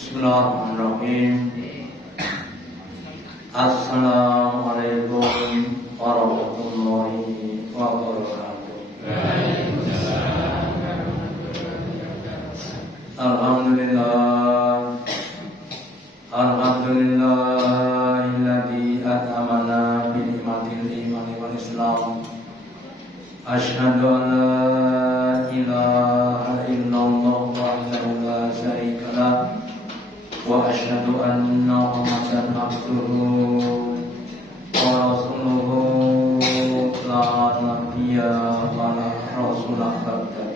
Bismillahirrahmanirrahim. Assalamualaikum warahmatullahi wabarakatuh. Alhamdulillah, alhamdulillahilladzi at'amana bi ni'matil imani wal islam. Asyhadu an la ilaha illallah wahdahu la syarika lah wa asyhadu anna Muhammadan abduhu wa rasuluhu la nabiyya wa la rasula ba'da.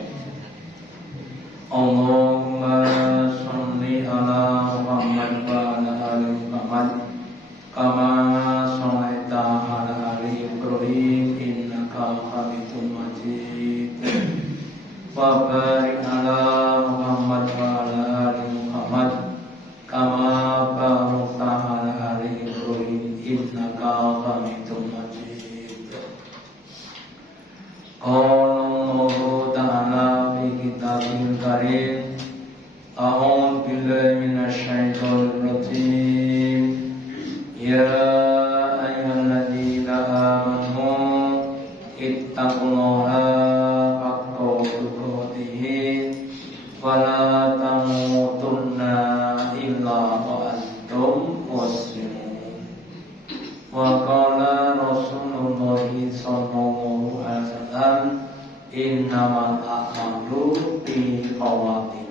Allahumma shalli ala Muhammad wa ala ali Muhammad kama shallaita ala ali Ibrahim innaka Hamidum Majid. Wa barik ala Muhammad wa ala ali Muhammad kama barakta ala ali Ibrahim innaka Hamidum Majid. Qala Allahu ta'ala fi kitabil karim. A'udzu billahi minasy syaithanir rajim. Ya ayyuhalladzina amanu ittaqullaha haqqa tuqatih wa la tamutunna illa wa antum muslimun. Wa qala Rasulullah sallallahu alaihi wasallam innamal a'malu bikhawatih.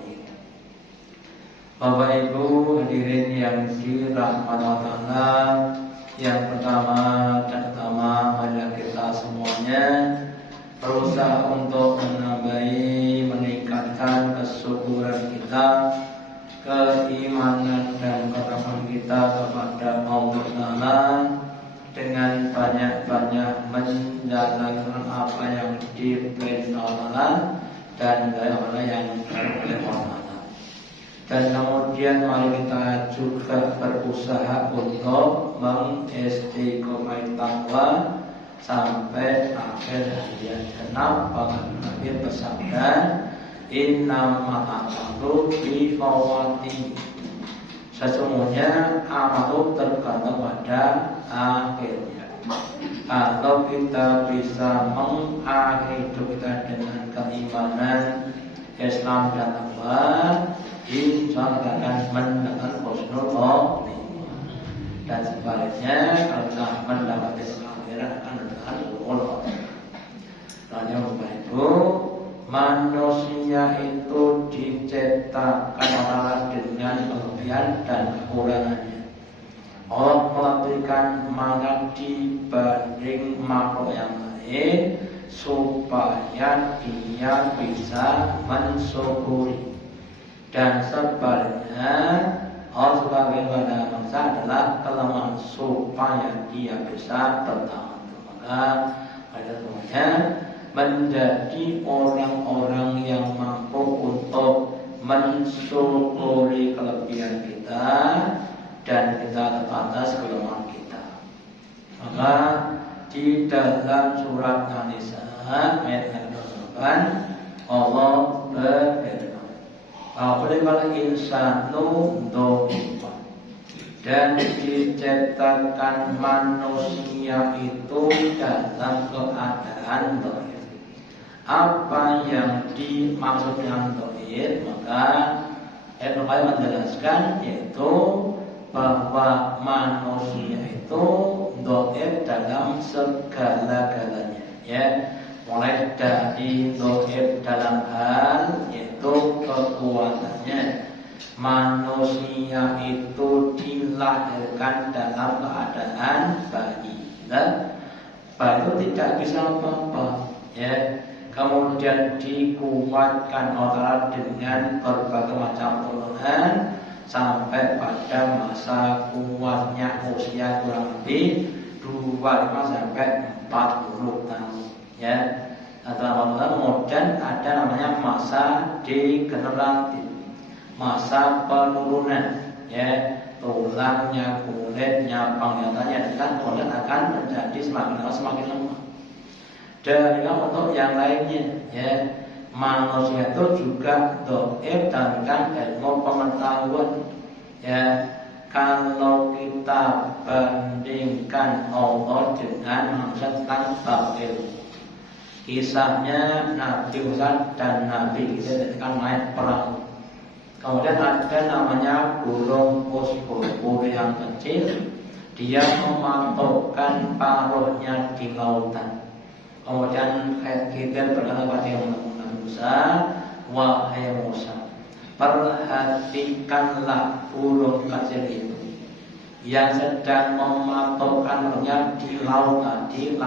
Bapak Ibu hadirin yang dirahmati Allah, yang pertama dan utama adalah kita semuanya berusaha untuk menambahi, meningkatkan kesyukuran kita, keimanan dan ketakwaan kita kepada Allah Ta'ala dengan banyak-banyak menjalankan apa yang diperintah Allah dan dari yang dilarang Allah. Dan kemudian mari kita juga berusaha untuk mengistiqomah takwa sampai akhir hayat. Kenapa? Nabi bersabda, innamal a'malu bikhawatih. Sesungguhnya amal itu tergantung pada akhirnya. Kalau kita bisa mengakhiri hidup kita dengan keimanan, Islam dan takwa, insya Allah akan mendapatkan husnul khotimah. Dan sebaliknya kalau kita mendapatkan akhirat akan mendapatkan husnul khotimah. Tanya Bapak Ibu, manusia itu diciptakan Allah dengan kelebihan dan kekurangannya. Allah memberikan manfaat dibanding makhluk yang lain supaya dia bisa mensyukuri. Dan sebaliknya Allah sebagai pada manusia adalah kelemahan supaya dia bisa bertahan. Maka pada semuanya menjadi orang-orang yang mampu untuk mensyukuri kelebihan kita dan kita terbatas kelemahan kita. Maka di dalam surat An-Nisa ayat 8 Allah berfirman, Khuliqal insanu dhaifa. Dan diciptakan manusia itu dalam keadaan dhaif. Apa yang dimaksud dengan dhaif? Maka Ibnu Qayyim menjelaskan yaitu bahwa manusia itu dhaif dalam segala-galanya, ya. Mulai dari dhaif dalam hal yaitu kekuatannya. Manusia itu dilahirkan dalam keadaan bayi, dan bayi itu tidak bisa apa-apa, ya. Kemudian dikuatkan Allah dengan berbagai macam pertolongan sampai pada masa kuatnya usia kurang lebih 25 sampai 40 tahun. Ya, atau kemudian ada namanya masa degeneratif, masa penurunan, ya, tulangnya, kulitnya, penglihatannya dan kemudian akan menjadi semakin lama semakin lemah. Dan juga untuk yang lainnya, ya, manusia itu juga dhaif dalam ilmu pengetahuan. Ya, kalau kita bandingkan Allah dengan manusia tentang bab ilmu, kisahnya Nabi Musa dan Nabi kita kan naik perahu. Kemudian ada namanya burung usbur yang kecil, dia memantulkan paruhnya di lautan. Kemudian kita berkata pada Nabi Musa, wahai Musa, perhatikanlah burung kecil itu yang sedang memantulkan paruhnya di laut tadi,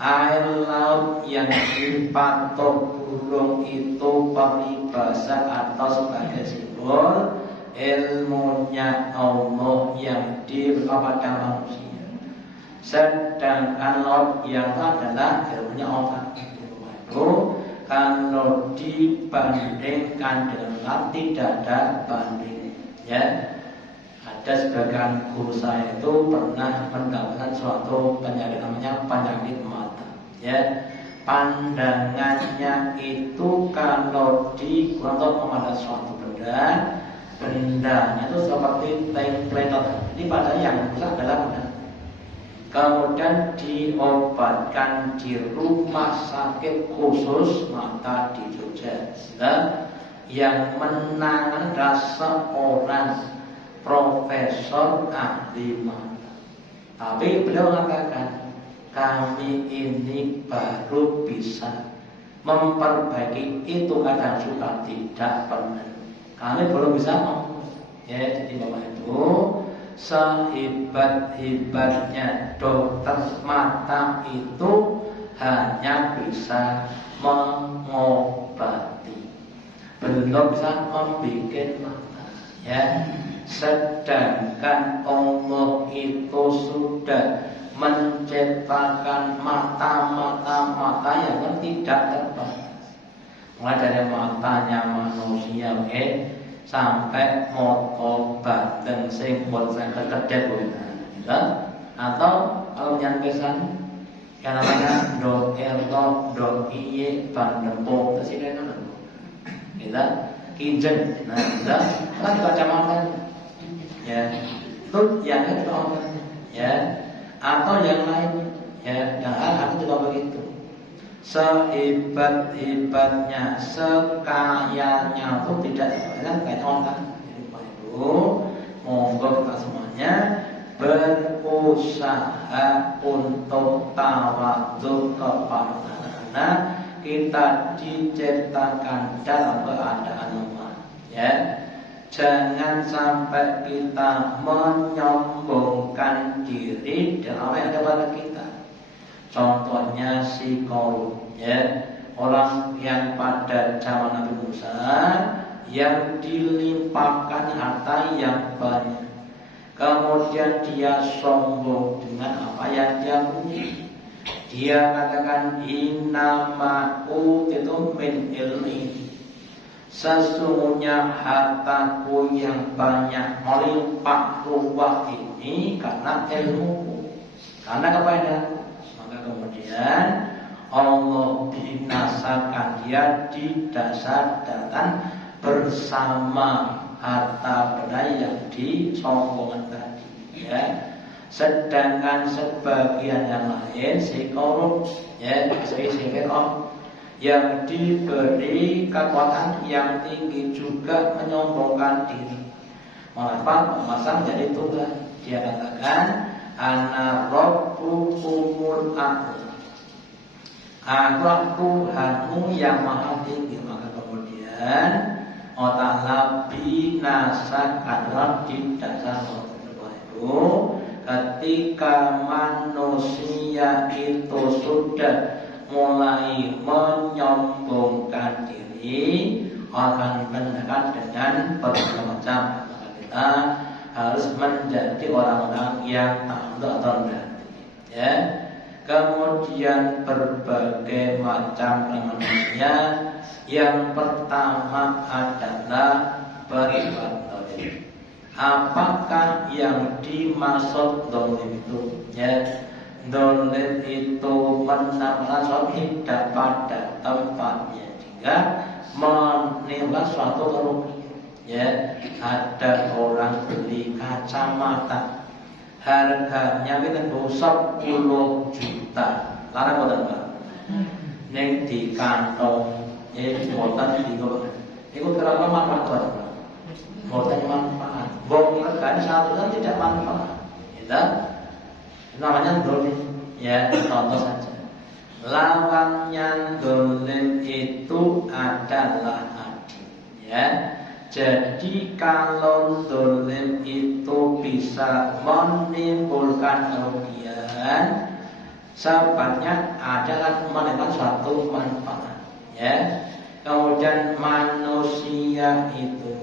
air laut yang dipatok burung itu peribahasa atau sebagai simbol ilmunya Allah yang diberikan pada manusia. Sedangkan laut yang adalah ilmunya Allah. Itu kalau dibandingkan dengan laut tidak ada banding. Ya, ada sebagian guru saya itu pernah mendapatkan suatu penyakit namanya penyakit mata. Ya, pandangannya itu kalau digunakan kepada suatu bendanya itu seperti planet. Ini pada yang rusak adalah benda. Kemudian diobatkan di rumah sakit khusus mata di Jogja. Yang menangani adalah seorang profesor ahli mata. Tapi beliau mengatakan, kami ini baru bisa memperbaiki itu, kadang suka tidak pernah. Kami belum bisa ya. Jadi Bapak itu sehebat-hebatnya dokter mata itu hanya bisa mengobati, belum bisa membuat mata. Ya, sedangkan Allah itu sudah menciptakan mata yang tidak terbatas. Mulai dari matanya manusia, sampai moto badan sing pun saya kedep, atau kalau yang pesan yang namanya do erto do iye bandempong kesini kan, kita kinjen, kita kan kacamata, ya, itu yang itu ya. Atau yang lain, ya, yang aku juga begitu. Sehebat-hebatnya, sekayanya itu tidak sebanyak kayak orang. Jadi itu monggo kita semuanya berusaha untuk tawadhu kepada kita diciptakan dalam keadaan lemah. Ya. Jangan sampai kita menyombongkan diri dalam apa yang ada pada kita. Contohnya si Qarun, ya, orang yang pada zaman Nabi Musa yang dilimpahkan harta yang banyak. Kemudian dia sombong dengan apa yang dia punya. Dia katakan innama utitu min ilmi. Sesungguhnya hartaku yang banyak melimpah ruah ini karena ilmuku, karena kepadaku. Maka kemudian Allah binasakan dia di dasar daratan bersama harta benda yang disombongkan tadi. Ya. Sedangkan sebagian yang lain si Qarun, ya, si Fir'aun yang diberi kekuatan yang tinggi juga menyombongkan diri. Mengapa? Memasang jadi Tuhan. Dia katakan, ana rabbukumul a'la. Aku Tuhanmu yang maha tinggi. Maka kemudian Allah binasakan di dasar itu ketika manusia itu sudah mulai menyombongkan diri, akan mendekat dengan berbagai macam. Maka kita harus menjadi orang-orang yang tunduk atau rendah hati. Ya. Kemudian berbagai macam manusia. Yang pertama adalah berbuat zalim. Apakah yang dimaksud zalim itu? Ya. dolim itu menambah suatu tidak pada tempatnya, sehingga menimbulkan suatu kerugian. Ya, ada orang beli kacamata harganya itu 10 juta, larang boten Pak. Ning di kantong, boten digo. Iku kira manfaat Pak. Boten manfaat. Wong regane 1 kan tidak manfaat. Ya, namanya dolim. Ya, contoh saja. Lawannya dolim itu adalah adil. Ya. Jadi kalau dolim itu bisa menimbulkan kerugian, sebabnya adalah menimbulkan suatu manfaat. Ya. Kemudian manusia itu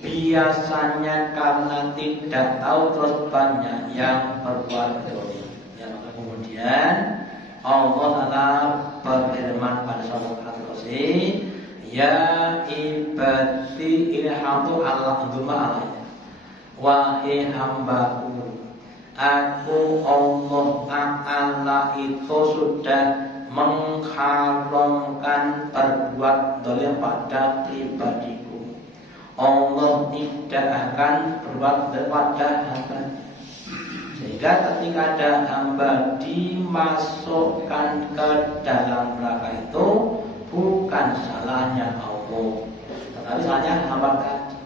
biasanya karena tidak tahu terus banyak yang berbuat dolim. Ya, maka kemudian Allah Taala berfirman pada surat Al-Qasas, ya ibadi ilhamtu Allah duma wahai hambaku, aku Allah Ta'ala itu sudah mengharamkan berbuat dolim pada pribadiku. Allah tidak akan berbuat dolim pada hamba. Sehingga ketika ada hamba dimasukkan ke dalam neraka itu bukan salahnya Allah, tetapi salahnya hamba tadi.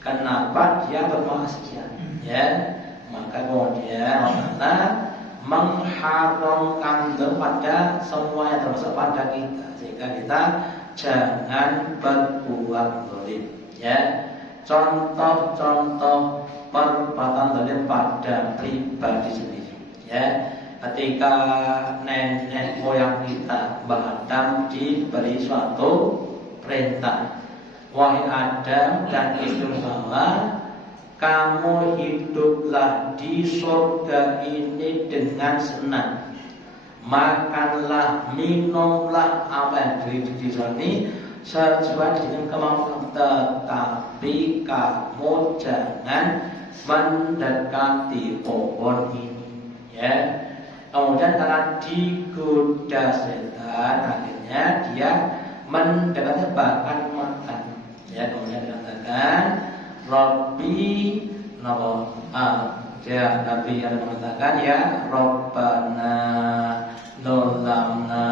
Kenapa dia bermaksiat? Ya, maka kemudian Allah mengharamkan kepada semua yang termasuk pada kita, sehingga kita jangan berbuat zalim. Ya, contoh-contoh perbuatan zalim pada pribadi sendiri. Ya, ketika nenek moyang kita Mbah Adam diberi suatu perintah, wahai Adam dan istri Hawa, kamu hiduplah di surga ini dengan senang, makanlah, minumlah apa yang di sini sesuai dengan kemampuan, tetapi kamu jangan mendekati pohon ini. Ya, kemudian karena digoda setan, akhirnya dia mendekati bahkan makan. Ya, kemudian dikatakan Rabbi nabo ya, Nabi yang mengatakan ya Rabbana dolamna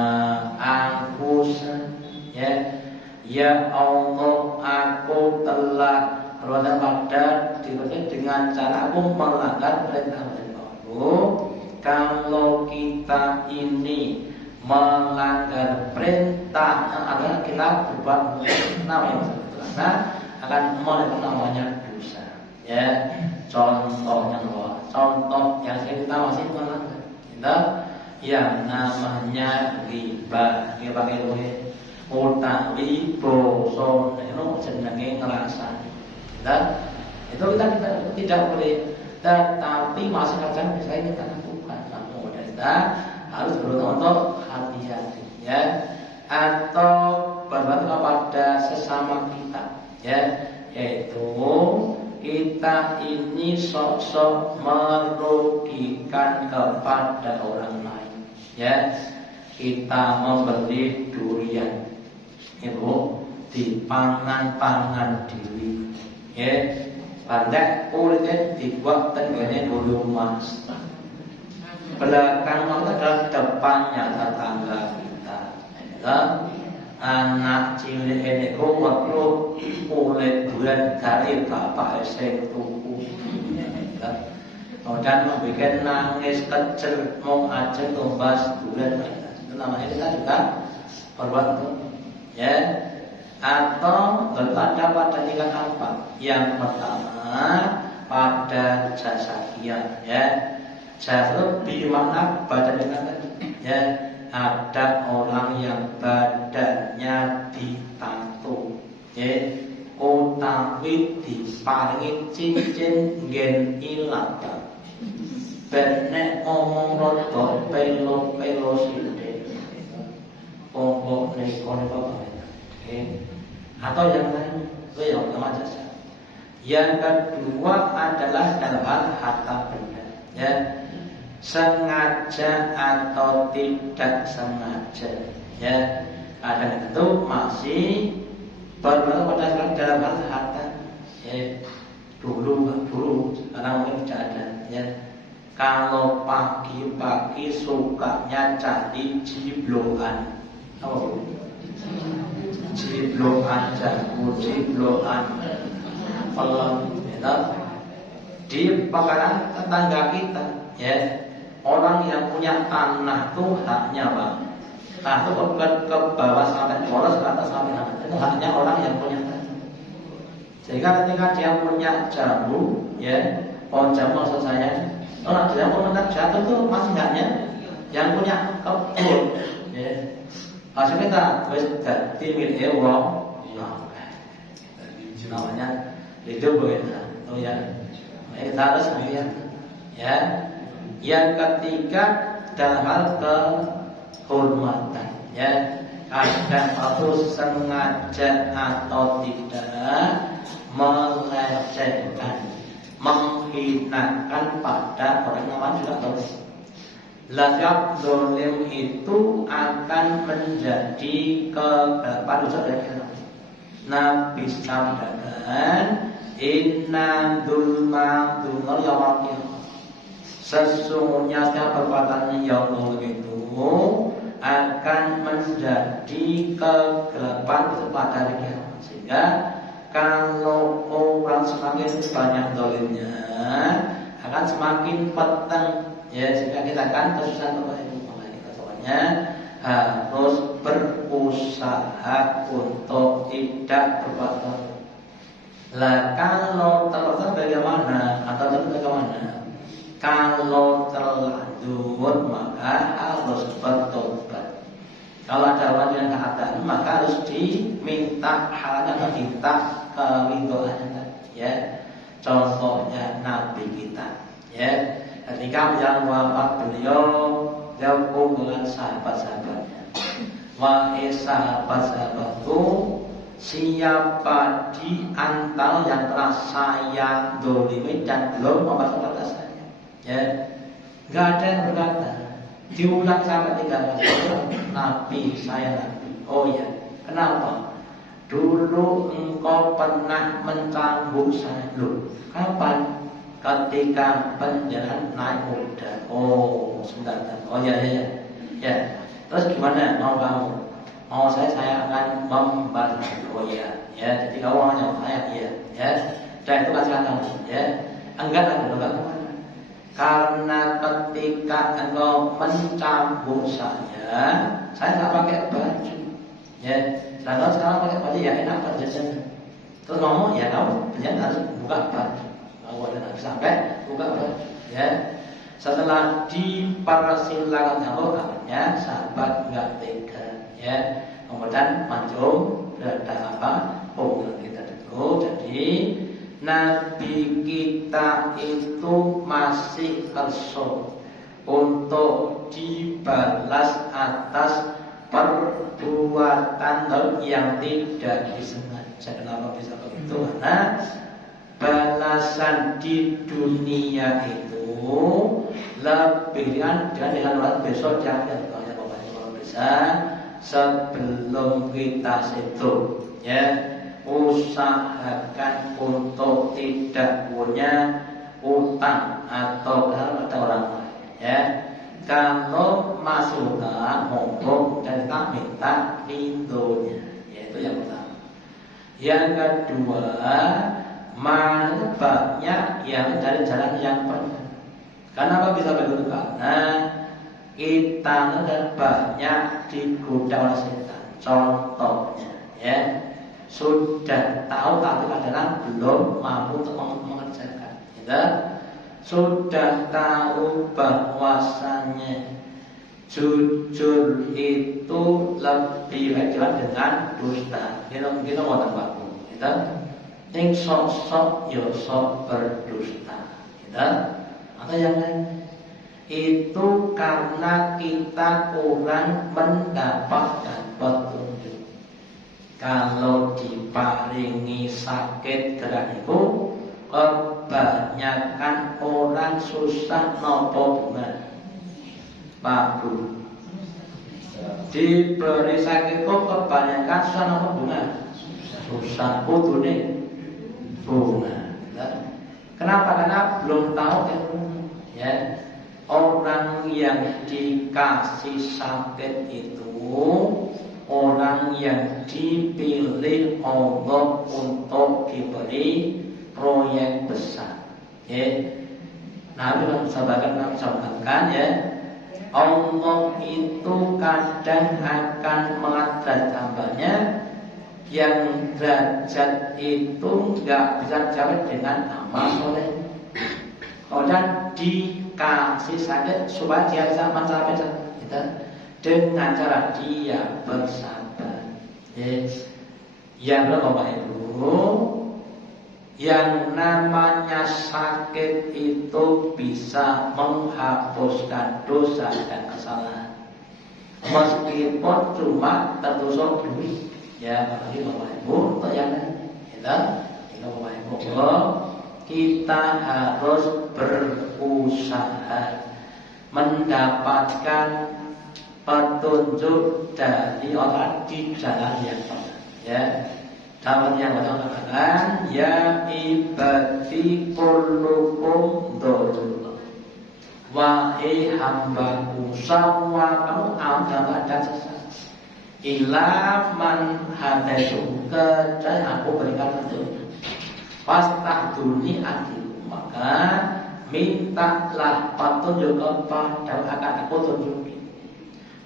angkusan, ya Allah, aku telah berbuat pada diriku dengan cara aku melanggar perintah Allah. Kalau kita ini melanggar perintah adalah kita berbuat namanya karena akan menimbulkan namanya dosa. Ya, contohnya contoh yang kita masih melanggar, kita yang namanya riba, itu utawi boso neno jenenge ngrasani. Itu kita tidak boleh, tetapi masih kadang bisa kita lakukan. Kemudian kita harus berusaha hati-hati, ya, atau berbuat kepada sesama kita, ya, yaitu kita ini sok-sok merugikan kepada orang lain. Ya, kita membeli durian, itu dipangan-pangan diri. Ya, pandai kulitnya dibuat tenggane dulu mas. Belakang adalah depannya tetangga kita. Ya, anak cilik ini kok perlu kulit durian dari bapak sing tuku. Kemudian membuat nangis kecil mau aja tumbas durian. Itu namanya kita juga berbuat itu. Ya, atau berpada pada tingkat apa? Yang pertama pada jasakiyah, ya. Jasa bermakna badan dengan tadi. Ya, ada orang yang badannya ditato, ya, utawi diparingi cincin gen ilata. Benek ngomong rodo pelo sithik. Pokok neko atau yang lain, itu yang pertama jasa. Yang kedua adalah dalam hal harta benda. Ya, sengaja atau tidak sengaja. Ya, kadang itu masih berpengaruh pada dalam hal harta. Ya, dulu sekarang mungkin tidak ada. Ya, kalau pagi-pagi sukanya cari cibloan, apa bu? Cibloan jamu, cibloan pelem, ya. Di pekarangan tetangga kita, ya, orang yang punya tanah itu haknya pak. Nah itu ke bawah sampai polos, ke atas sampai atas, itu haknya orang yang punya tanah. Sehingga ketika dia punya jamu, ya, pohon jamu maksud saya, orang dia mau menang jatuh itu masih haknya yang punya kebun, ya. Masih kita wis dadi milike wong, namanya hidup begitu, oh ya. Kita harus melihat, ya. Yang ketiga dalam hal kehormatan, ya. Kadang itu sengaja atau tidak melecehkan, menghinakan pada orang yang lain juga tahu. Lafaz dolim itu akan menjadi kegelapan dosa dari Nabi sabdakan, inna dzulma dzulmal yawm qiyamah. Sesungguhnya perbuatan yang dolim itu akan menjadi kegelapan pada hari kiamat. Sehingga kalau orang semakin banyak dolimnya, akan semakin petang. Ya, sehingga kita akan kesusahan itu. Makanya ketuanya harus berusaha untuk tidak berbuat dolim. Lah kalau terpaksa bagaimana? Atau bagaimana? Kalau terlanjur maka harus bertobat. Kalau ada wajib keadaan maka harus diminta halnya atau diminta keridhoannya. Ya, contohnya Nabi kita. Ya. Ketika yang wafat beliau kumpul dengan sahabat-sahabatnya. Wahai sahabat-sahabatku, siapa di antara yang telah saya dolimi dan belum membaca kata saya? Ya, nggak ada yang berkata. Diulang sampai 3 kali. Nabi, saya Nabi. Oh ya, kenapa? Dulu engkau pernah mencambuk saya. Loh, kapan? Ketika penjalan naik kuda. Oh, sebentar. Oh ya. Terus gimana? Mau kamu? Mau saya akan membantu. Oh ya. Jadi kamu hanya saya, ya. Dan itu kasihan kamu, ya. Enggak kemana? Karena ketika engkau mencambuk saya nggak pakai baju, ya. Dan kalau sekarang pakai baju ya enak berjajan. Terus ngomong ya kamu harus buka baju. Sampai buka baju, ya. Setelah dipersilakan akhirnya sahabat nggak tega, ya. Kemudian mancung ada apa? Hubungan kita itu. Jadi Nabi kita itu masih kerso untuk dibalas atas perbuatan yang tidak disengaja. Kenapa bisa begitu? Karena balasan di dunia itu lebih dengan orang besok jangan kalau bisa sebelum kita situ, ya, usahakan untuk tidak punya utang atau pada orang lain, ya. Kalau masuk monggo dan tak minta rindonya, yaitu yang pertama. Yang kedua, banyak yang dari jalan yang benar. Kenapa bisa begitu? Karena kita banyak digoda oleh setan. Contohnya, ya, sudah tahu tapi kadang belum mampu untuk mengerjakan. Kita sudah tahu bahwasannya jujur itu lebih baik dengan dusta. Kita mau tambah, kita yang sok ya sok berdusta, atau yang lain itu karena kita kurang mendapatkan petunjuk. Kalau diparingi sakit gerak itu, kebanyakan orang susah nopo bunga. Pak Bu. Diberi sakit kok kebanyakan susah bunga. Susah kudune bunga. Kenapa? Karena belum tahu ilmu. Ya, orang yang dikasih sakit itu orang yang dipilih Allah untuk diberi proyek besar. Ya, Nabi sampaikan ya. Allah itu kadang akan mengangkat hambanya yang derajat itu nggak bisa jawab dengan amal soleh. Kemudian dikasih sakit supaya dia bisa mencapai kita dengan cara dia bersabar. Yang Bapak Ibu, yang namanya sakit itu bisa menghapuskan dosa dan kesalahan, meskipun cuma tertusuk duit. Ya, apalagi Bapak Ibu, untuk yang kita Bapak Ibu, kita harus berusaha mendapatkan petunjuk dari orang di jalan yang benar. Ya. Dalam yang mengatakan ya ibadi kullukum dzulul. Wahai hambaku semua kamu dalam dan sesat. Ila man hadaitu kecuali aku berikan petunjuk. Fastahduni adil, maka mintalah petunjuk kepada akan aku tunjuki.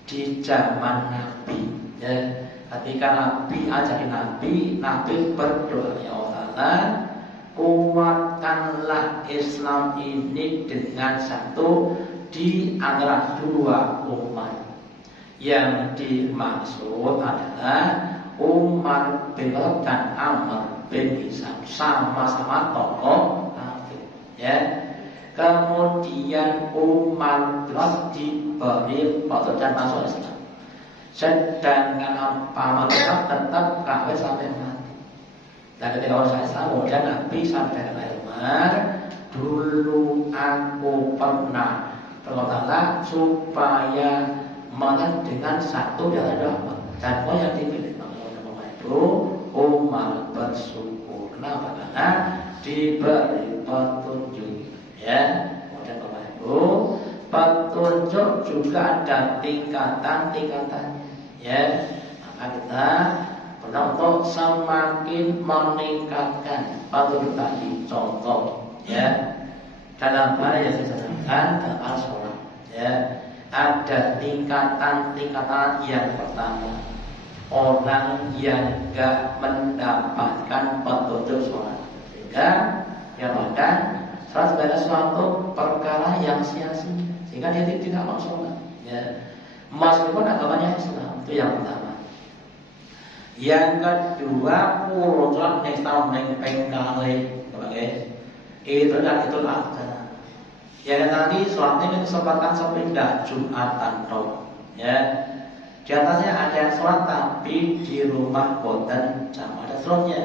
Di zaman Nabi ya. Ketika Nabi ajarin Nabi berdoa, ya Allah, kuatkanlah Islam ini dengan satu di antara dua umat. Yang dimaksud adalah Umar bin Khattab dan Amr bin Hisam, sama-sama tokoh kafir. Ya. Kemudian Umar bin Khattab diberi petunjuk dan masuk Islam. Sedangkan Amr tetap kafir sampai mati. Dan ketika orang Islam, kemudian Nabi sampai kepada Umar, dulu aku pernah berkata supaya makan dengan satu dari dua dan kau yang dipilih itu Umar bersyukur. Kenapa? Karena diberi petunjuk. Ya, kemudian Bapak Ibu, petunjuk juga ada tingkatan-tingkatannya. Ya, maka kita perlu untuk semakin meningkatkan petunjuk tadi. Contoh, ya, dalam hal yang saya sampaikan dalam sholat, ya, ada tingkatan-tingkatan. Yang pertama, orang yang gak mendapatkan petunjuk sholat, sehingga dia pandang sholat sebagai suatu perkara yang sia-sia, sehingga dia tidak mau sholat. Ya, meskipun agamanya Islam. Itu yang pertama. Yang kedua, purusan yang tahu mengpengkali sebagai itu dan itu ada. Ya tadi sholat ini kesempatan sepindah Jumatan roh. Ya, di atasnya ada yang sholat tapi di rumah boten jamaah. Ada seterusnya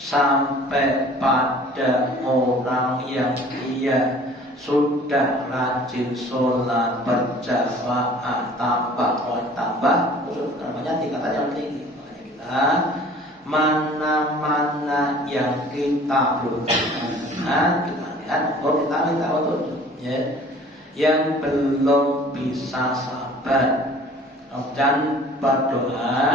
sampai pada orang yang dia sudah rajin sholat berjamaah tambah namanya tingkatan yang tinggi. Makanya kita mana-mana yang kita belum kita lihat, kita minta petunjuk. Ya, yang belum bisa sabar dan berdoa,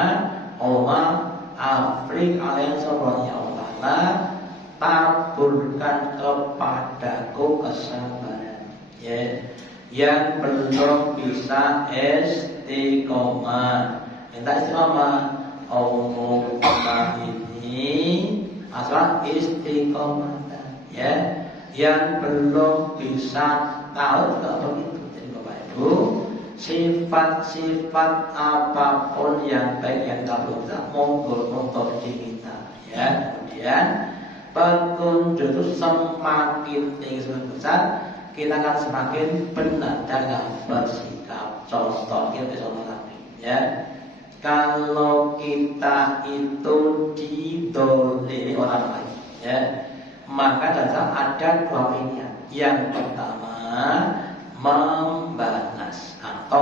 Allah afrik alaihi Allah, taburkan kepadaku kesabaran. Ya, yang belum bisa istiqomah, minta istiqomah. Allah ini asal istiqomah. Ya, yang belum bisa tahu juga begitu. Jadi Bapak Ibu, sifat-sifat apapun yang baik yang kita belum bisa, monggo untuk diminta. Ya, kemudian petunjuk itu semakin tinggi semakin besar, kita akan semakin benar dalam bersikap. Contoh kita contoh lagi, ya. Kalau kita itu didolimi orang lain, ya, maka ada dua pilihan. Yang pertama, membalas atau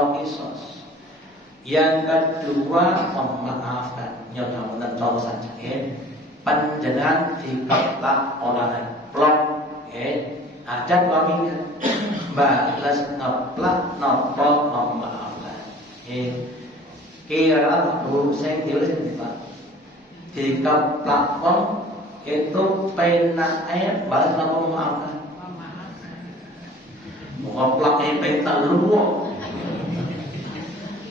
Yang kedua memaafkan. Nyonya dan contoh saja. Panjenengan dikeplak orang plok. Ada dua pilihan. Balas ngeplak nopo memaafkan. Kira guru saya kira pak. Dikeplak wong itu penake balas nopo memaafkan. Ngeplak pengen telu.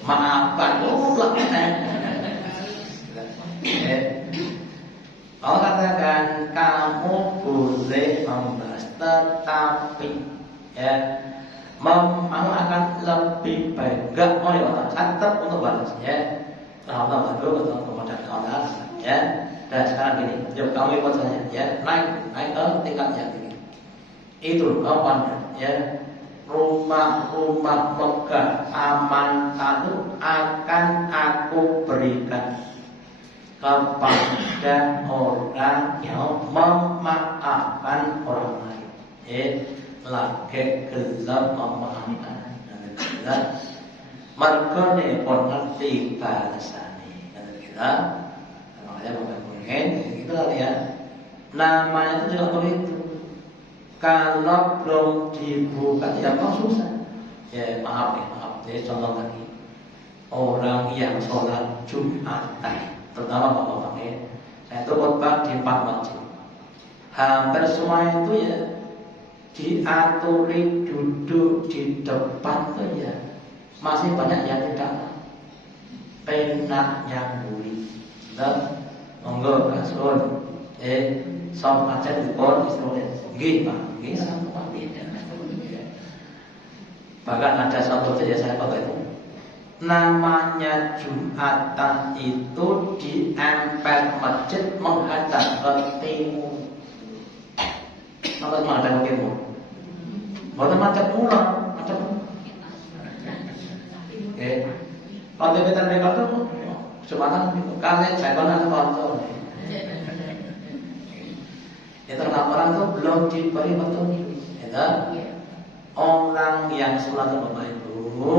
Maafkan, Allah katakan kamu boleh membahas, tetapi akan lebih baik. Enggak mau ya Allah, tetap untuk balas Allah dulu kemudian Allah Dan sekarang gini, yuk kamu ikut saya naik ke tingkat yang tinggi. Itu rumah-rumah megah aman itu akan aku berikan kepada orang yang memaafkan orang lain. Lagi gelap memaafkan. Mereka pun ngerti balasane. Makanya Bapak Kuning itu namanya itu juga begitu. Kalau belum dibuka ya kok susah. Maaf. Jadi contoh lagi. Orang yang sholat Jumatan, terutama bapak-bapak saya itu khotbah di 4 masjid. Hampir semua itu diaturi duduk di depan tuh masih banyak yang tidak penak nyamburi. Monggo kasun. Som aja dipun istilah. Nggih, Pak. Nggih, sama beda. Bahkan ada satu saja saya pakai itu. Namanya Jumatan itu di emper masjid menghadap ke timur. Apa menghadap ke timur? Bukan madhep kulon, madhep. Kalau kita mereka itu Jumatan kalian saya pernah nonton. Ternyata orang itu belum diberi petunjuk. Orang yang sholat Bapak Ibu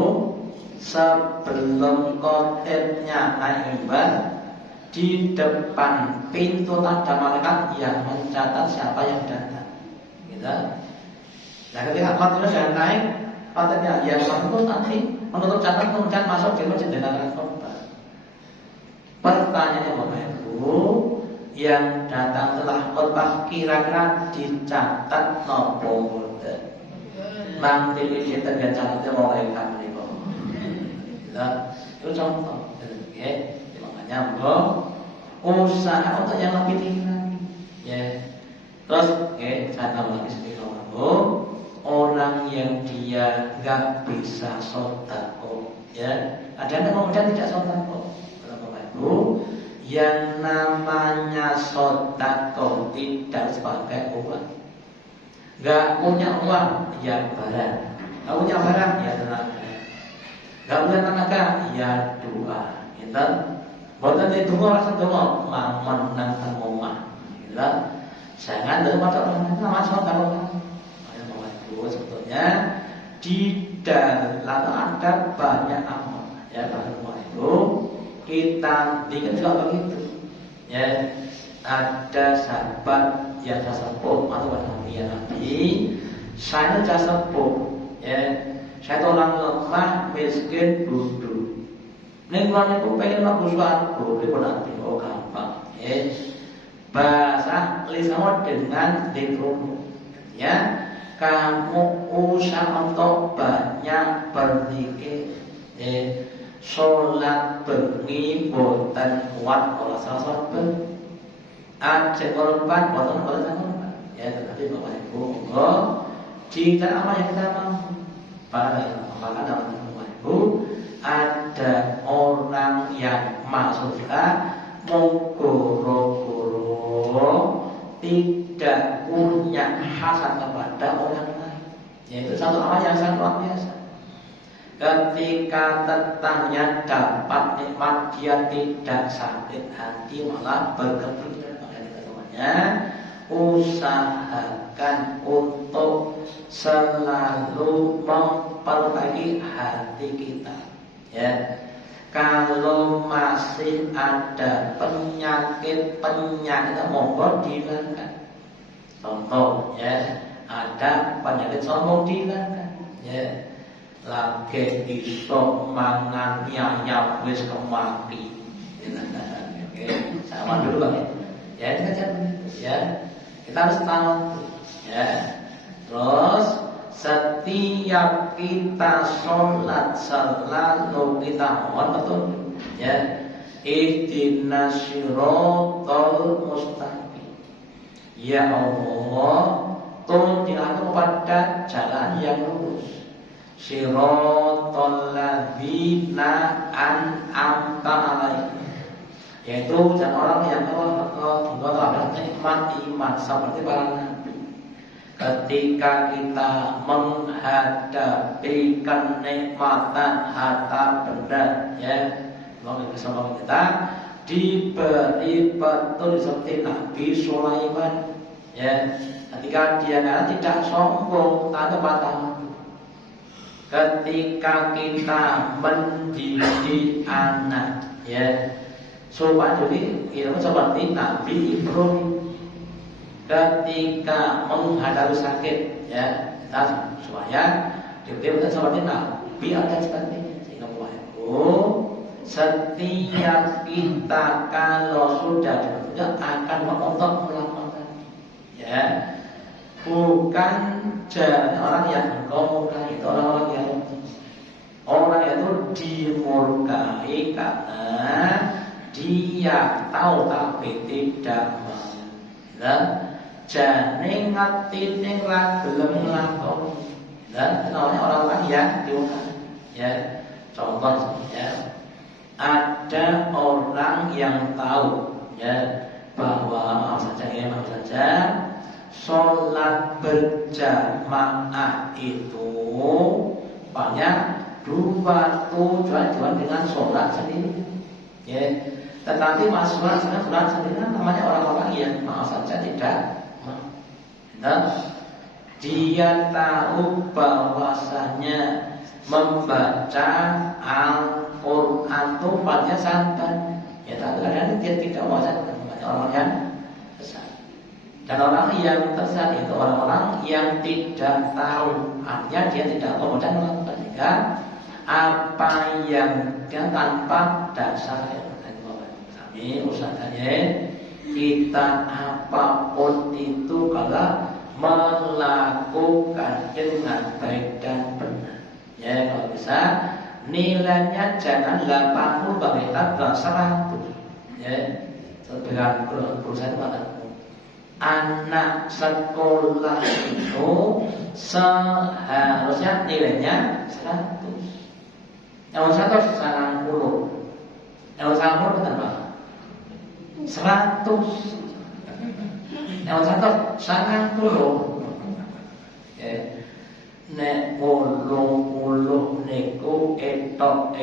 sebelum khotibnya naik mimbar di depan pintu ada malaikat yang mencatat siapa yang datang. Nah ketika khotibnya sudah naik, khotibnya yang masuk nanti menutup catat kemudian masuk di masjid dengan khotbah. Pertanyaannya Bapak Ibu, yang datang setelah khotbah kira-kira dicatat nopo mboten? Nanti kita catatnya mulai kali kok. Itu contoh. Makanya usaha untuk yang lebih tinggi. Terus saya tambah lagi sedikit orang yang dia nggak bisa sedekah, ada yang kemudian tidak sedekah. Bapak Ibu, yang namanya sedekah tidak sebagai uang. Gak punya uang, ya barang. Gak punya barang, ya tenaga. Gak punya tenaga, ya doa. Bukan itu rasa doa, menang omah. Jangan daripada orang nama sedekah. Itu sebetulnya di dalam ada banyak amal. Bapak Ibu, kita bikin juga begitu. Ada sahabat yang sesepuh atau Nabi, saya sesepuh. Saya itu orang lemah, miskin, duduk. Ini orang itu pengen laku suatu, itu nanti gampang. Bahasa lisan dengan dikrum. Kamu usaha untuk banyak berzikir. Sholat bengi boten kuat kalau salat ajeng korban boten korban. Tetapi Bapak Ibu monggo jika apa yang kita mau apakah dalam Bapak Ibu ada orang yang maksudnya menggoro-goro tidak punya hasad kepada orang lain. Itu satu amal yang sangat luar biasa. Ketika tetangga dapat nikmat, dia tidak sakit hati, malah bergembira. Makanya usahakan untuk selalu memperbaiki hati kita. kalau masih ada penyakit monggo dihilangkan. Contoh ya, ada penyakit sombong dihilangkan. Ya, lagi iso mangan ayam wis kemaki. Oke, sama dulu Bang. Ya, itu saja. Ya, kita harus tahu. Ya, terus setiap kita sholat selalu kita mohon betul ya, ihdinas siratal mustaqim. Ya Allah, tunjukkan kepada jalan yang lurus. Siratal ladzina an'amta alaihim, yaitu jalan orang yang Allah nikmat iman seperti para nabi. Ketika kita menghadapi kenikmatan harta benda, ya, semoga kita diberi betul seperti Nabi Sulaiman, ya, ketika dia tidak sombong, tak ada. Ketika kita mendidik anak, ya, supaya jadi ilmu seperti Nabi Ibrahim. Ketika menghadapi sakit, ya, kita supaya diberi seperti Nabi ada sebagainya. Sehingga setiap kita kalau sudah dibentuk akan menonton melakukan, ya, bukan jalan orang yang murka, itu orang itu dimurkai karena dia tahu tapi tidak mau. Jane ngatine ra gelem nglakoni. Dan namanya orang-orang yang dimurkai. Ya, contoh ya, ada orang yang tahu ya bahwa maaf saja sholat berjamaah itu banyak dua tujuan dengan sholat sendiri. Ya, tetapi sholat sendiri namanya orang-orang yang maaf saja tidak. Nah, dia tahu bahwasanya membaca Al-Quran itu pada santan. Ya, tapi kadang dia tidak wajar namanya orang yang sesat. Dan orang yang tersesat itu orang-orang yang tidak tahu, artinya dia tidak tahu dan melakukan sehingga apa yang dia tanpa dasar. Kami usahakannya kita apapun itu kalau melakukan dengan baik dan benar. Ya, kalau bisa nilainya jangan 80 bagi tambah 100. Ya, sebagian perusahaan mengatakan anak sekolah itu seharusnya nilainya 100. Yang 100 90. Yang 90 berapa? 100. Yang 100 90. Ya. Nek 80 niku etok